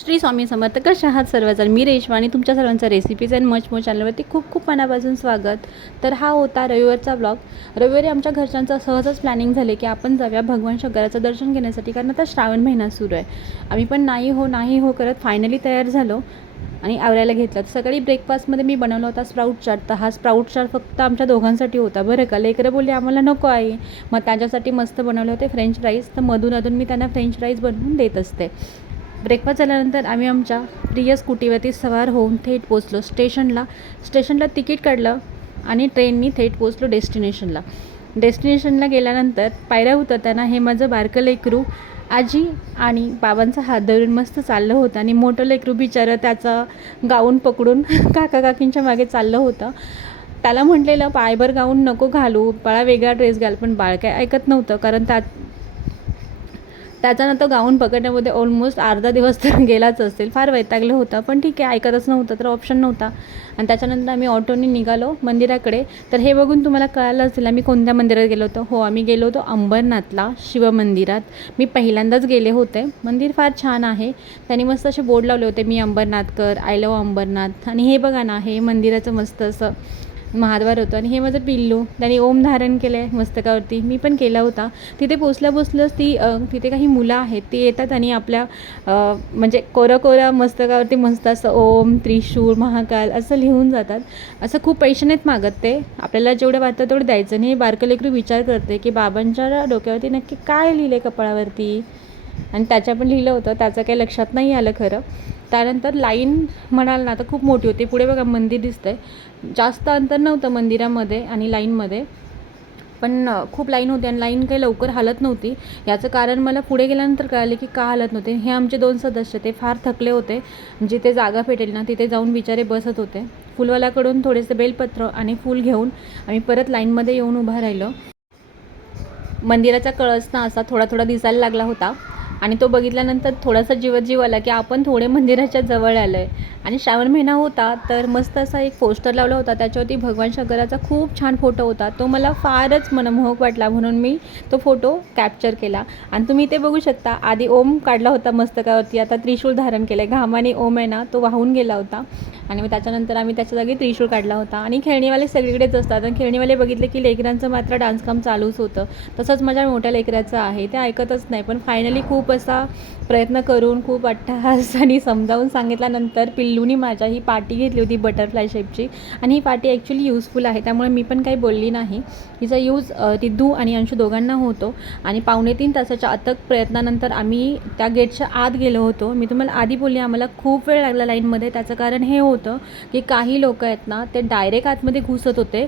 श्री स्वामी समर्थ कशा आहात सर्वजण? मी रेशमा आणि तुमच्या सर्वांचा रेसिपीज अँड मच मो चॅनलवरती खूप खूप मनापासून स्वागत. तर हा होता रविवारचा ब्लॉग रविवारी आमच्या घरच्यांचं सहजच प्लॅनिंग झाले की आपण जाऊया भगवान शंकराचं दर्शन घेण्यासाठी कारण आता श्रावण महिना सुरू आहे. आम्ही पण नाही हो नाही हो करत फायनली तयार झालो आणि आवरायला घेतलं. सकाळी ब्रेकफास्टमध्ये मी बनवला होता स्प्राऊट चाट तर हा स्प्राऊट चाट फक्त आमच्या दोघांसाठी होता बरं का? लेकरं बोलले आम्हाला नको आहे मग त्याच्यासाठी मस्त बनवले होते फ्रेंच फ्राईज तर मधून अधून मी त्यांना फ्रेंच फ्राईज बनवून देत असते. ब्रेकफास्ट झाल्यानंतर आम्ही आमच्या प्रिय स्कूटीवरती सवार होऊन थेट पोचलो स्टेशनला स्टेशनला तिकीट काढलं आणि ट्रेननी थेट पोचलो डेस्टिनेशनला. डेस्टिनेशनला गेल्यानंतर पायऱ्या उतरताना हे माझं बारकं लेकरू आजी आणि बाबांचा हात धरून मस्त चाललं होतं आणि मोठं लेकरू बिचारं त्याचं गाऊन पकडून काका काकींच्या मागे चाललं होतं. त्याला म्हटलेलं पायभर गाऊन नको घालू बाळा वेगळा ड्रेस घाल. पण बाळ काय ऐकत नव्हतं कारण त्यात त्याच्यानंतर गाऊन पकडण्यामध्ये ऑलमोस्ट अर्धा दिवस तर गेलाच असेल. फार वैतागलं होतं पण ठीक आहे ऐकतच नव्हतं तर ऑप्शन नव्हता. आणि त्याच्यानंतर आम्ही ऑटोने निघालो मंदिराकडे. तर हे बघून तुम्हाला कळालं असेल आम्ही कोणत्या मंदिरात गेलो होतो? हो आम्ही गेलो होतो अंबरनाथला शिवमंदिरात मी पहिल्यांदाच गेले होते. मंदिर फार छान आहे. त्यांनी मस्त असे बोर्ड लावले होते मी अंबरनाथकर आय लव अंबरनाथ. आणि हे बघा ना हे मंदिराचं मस्त असं महाद्वार होतं. आणि हे माझं पिल्लू. त्याने ओम धारण केलं आहे मस्तकावरती. मी पण केला होता. तिथे पोचल्या पोचलंच ती तिथे काही मुलं आहेत. ती येतात आणि आपल्या म्हणजे कोरं कोरं मस्तकावरती मस्त असं ओम त्रिशूळ महाकाल असं लिहून जातात. असं खूप पैसे नाहीत मागत ते. आपल्याला जेवढं वाटतं तेवढं द्यायचं. आणि हे बारकं लेकरू विचार करते की बाबांच्या डोक्यावरती नक्की काय लिहिलं आहे कपाळावरती? आणि त्याच्या पण लिहिलं होतं. त्याचं काही लक्षात नाही आलं खरं. त्यानंतर लाईन म्हणाल ना तर खूप मोठी होती. पुढे बघा मंदिर दिसतंय. जास्त अंतर नव्हतं मंदिरामध्ये आणि लाईनमध्ये. पण खूप लाईन होती आणि लाईन काही लवकर हालत नव्हती. याचं कारण मला पुढे गेल्यानंतर कळाले की का हालत नव्हते. हे आमचे दोन सदस्य ते फार थकले होते. जिथे जागा भेटेल ना तिथे जाऊन बिचारे बसत होते. फुलवाल्याकडून थोडेसे बेलपत्र आणि फूल घेऊन आम्ही परत लाईनमध्ये येऊन उभा राहिलो. मंदिराचा कळस ना असा थोडा थोडा दिसायला लागला होता. आणि तो बघितल्यानंतर थोडासा जीवत जीव आला की आपण थोडे मंदिराच्या जवळ आलं आहे आणि श्रावण महिना होता तर मस्त असा एक पोस्टर लावला होता. त्याच्यावरती भगवान शंकराचा खूप छान फोटो होता. तो मला फारच मनमोहक वाटला म्हणून मी तो फोटो कॅप्चर केला. आणि तुम्ही ते बघू शकता आधी ओम काढला होता मस्तकावरती. आता त्रिशूळ धारण केलं आहे घामाने ओम आहे ना तो वाहून गेला होता. आणि मग त्याच्यानंतर आम्ही त्याच्या जागी त्रिशूळ काढला होता. आणि खेळणीवाले सगळीकडेच असतात. आणि खेळणीवाले बघितले की लेकरांचं मात्र डान्स काम चालूच होतं. तसंच माझ्या मोठ्या लेकराचं आहे. ते ऐकतच नाही. पण फायनली खूप असा प्रयत्न करून खूप अट्टहास आणि समजावून सांगितल्यानंतर पिल्लूनी माझ्या ही पाटी घेतली होती बटरफ्लाय शेपची आणि ही पाटी ॲक्च्युली यूजफुल आहे. त्यामुळे मी पण काही बोलली नाही. हिचा यूज रिद्धू आणि अंशू दोघांना होतो. आणि पावणे तीन तासाच्या अथक प्रयत्नानंतर आम्ही त्या गेटच्या आत गेलो होतो. मी तुम्हाला आधी बोलली आम्हाला खूप वेळ लागला लाईनमध्ये. त्याचं कारण हे होतं की काही लोक आहेत ना ते डायरेक्ट आतमध्ये घुसत होते.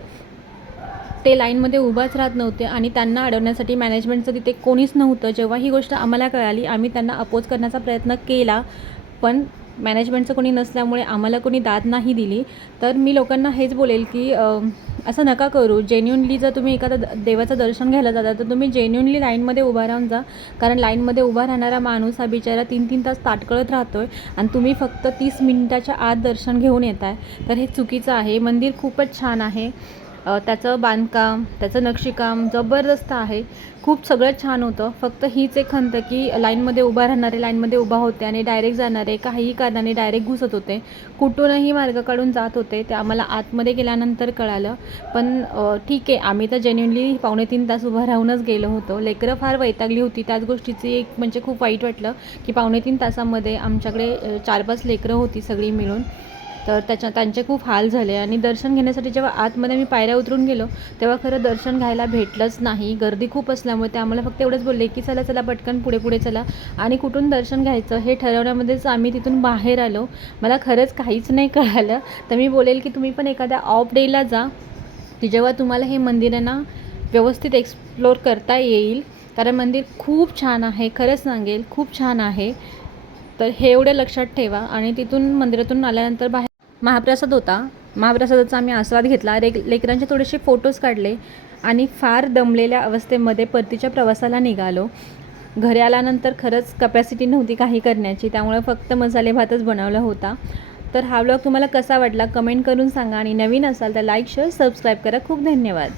ते लाईनमध्ये उभाच राहत नव्हते आणि त्यांना अडवण्यासाठी मॅनेजमेंटचं तिथे कोणीच नव्हतं. जेव्हा ही गोष्ट आम्हाला कळाली आम्ही त्यांना अपोज करण्याचा प्रयत्न केला पण मॅनेजमेंटचं कोणी नसल्यामुळे आम्हाला कोणी दाद नाही दिली. तर मी लोकांना हेच बोलेल की असं नका करू. जेन्युनली जर तुम्ही एखादा देवाचं दर्शन घ्यायला जाता तर तुम्ही जेन्युनली लाईनमध्ये उभा राहून जा. कारण लाईनमध्ये उभा राहणारा माणूस हा बिचारा तीन तीन तास ताटकळत राहतो आहे आणि तुम्ही फक्त तीस मिनिटाच्या आत दर्शन घेऊन येत आहे तर हे चुकीचं आहे. मंदिर खूपच छान आहे. त्याचं बांधकाम त्याचं नक्षीकाम जबरदस्त आहे. खूप सगळं छान होतं. फक्त हीच एक खंत की लाईनमध्ये उभा राहणारे लाईनमध्ये उभा होते आणि डायरेक्ट जाणारे काहीही कारणाने डायरेक्ट घुसत होते. कुठूनही मार्ग काढून जात होते ते आम्हाला आतमध्ये गेल्यानंतर कळालं. पण ठीक आहे आम्ही तर जेन्युनली पावणे तीन तास उभं राहूनच गेलो होतो. लेकरं फार वैतागली होती. त्याच गोष्टीची एक म्हणजे खूप वाईट वाटलं की पावणे तीन तासामध्ये आमच्याकडे चार पाच लेकरं होती सगळी मिळून. तर त्याच्या त्यांचे खूप हाल झाले आणि दर्शन घेण्यासाठी जेव्हा आतमध्ये मी पायऱ्या उतरून गेलो तेव्हा खरं दर्शन घ्यायला भेटलंच नाही. गर्दी खूप असल्यामुळे ते आम्हाला फक्त एवढंच बोलले की चला चला पटकन पुढे पुढे चला. आणि कुठून दर्शन घ्यायचं हे ठरवण्यामध्येच आम्ही तिथून बाहेर आलो. मला खरंच काहीच नाही कळालं. तर मी बोलेल की तुम्ही पण एखाद्या ऑफ डेला जा की जेव्हा तुम्हाला हे मंदिर आहे ना व्यवस्थित एक्सप्लोर करता येईल. कारण मंदिर खूप छान आहे खरंच सांगेल खूप छान आहे. तर हे एवढं लक्षात ठेवा आणि तिथून मंदिरातून आल्यानंतर बाहेर महाप्रसाद होता. महाप्रसादाचा आम्ही आस्वाद घेतला. रे लेकरांचे थोडेसे फोटोज काढले आणि फार दमलेल्या अवस्थेमध्ये परतीच्या प्रवासाला निघालो. घरी आल्यानंतर खरंच कपॅसिटी नव्हती काही करण्याची. त्यामुळे फक्त मसाले भातच बनवला होता. तर हा ब्लॉग तुम्हाला कसा वाटला? कमेंट करून सांगा आणि नवीन असाल तर लाईक शेअर सबस्क्राईब करा. खूप धन्यवाद.